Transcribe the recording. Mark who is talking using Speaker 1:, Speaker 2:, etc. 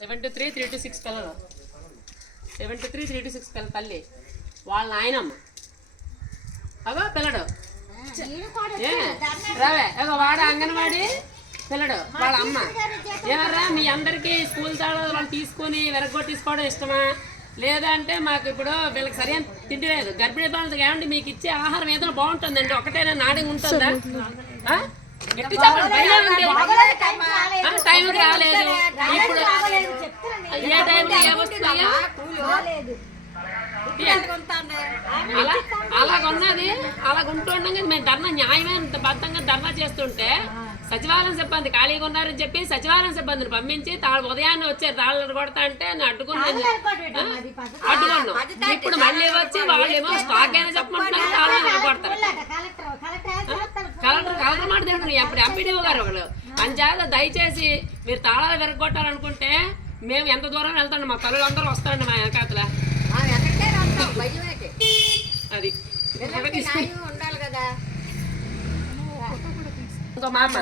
Speaker 1: Seventy three three two six పిల్లలు. Seventy three three two six పిల్లల తల్లి. వాళ్ళ నాయనమ్మ. అగో పిల్లడు. ఏ రావే అగో వాడ అంగన్వాడి పిల్లడు వాళ్ళ అమ్మ. ఏమర్రా మీ అందరికీ స్కూల్ తాళాలు వాళ్ళు తీసుకొని వెరగొట్టేసుకోవడం ఇష్టమా? లేదంటే మాకు ఇప్పుడు వీళ్ళకి సరైన తిండి లేదు. గర్భిణీ బాలింతకి ఏమంటే మీకు ఇచ్చే ఆహారం ఏదైనా బాగుంటుందండి? ఒకటేనా నాడింగ్ ఉంటుందా? గట్టి చెప్పండి టైంకి రాలేదు. అలాగున్నది. అలాగుంటుండగా మేము ధర్నా న్యాయమైన బద్ధంగా ధర్నా చేస్తుంటే సచివాలయం సిబ్బంది ఖాళీగా ఉన్నారని చెప్పి సచివాలయం సిబ్బందిని పంపించి తాళ్ళు ఉదయాన్నే వచ్చారు తాళ్ళు కొడతా అంటే నేను అడ్డుకున్నాను. ఆ? అడ్డుకున్నాం ఇప్పుడు మళ్ళీ వచ్చి వాళ్ళేమో స్టాక్ అయినా చెప్పమంటున్నారు కొడతారు కలెక్టర్ కలెక్టర్ మాట తింటున్నారు ఎప్పుడు ఎంపీడీఓ గారు ఒకళ్ళు. అంచేత దయచేసి మీరు తాళాలు విరగొట్టాలనుకుంటే మేము ఎంత దూరం వెళ్తాండి మా తల్లులందరూ వస్తారండి మా వెనకాతల అది.
Speaker 2: ఉండాలి కదా.
Speaker 1: ఇంకో మా అమ్మ.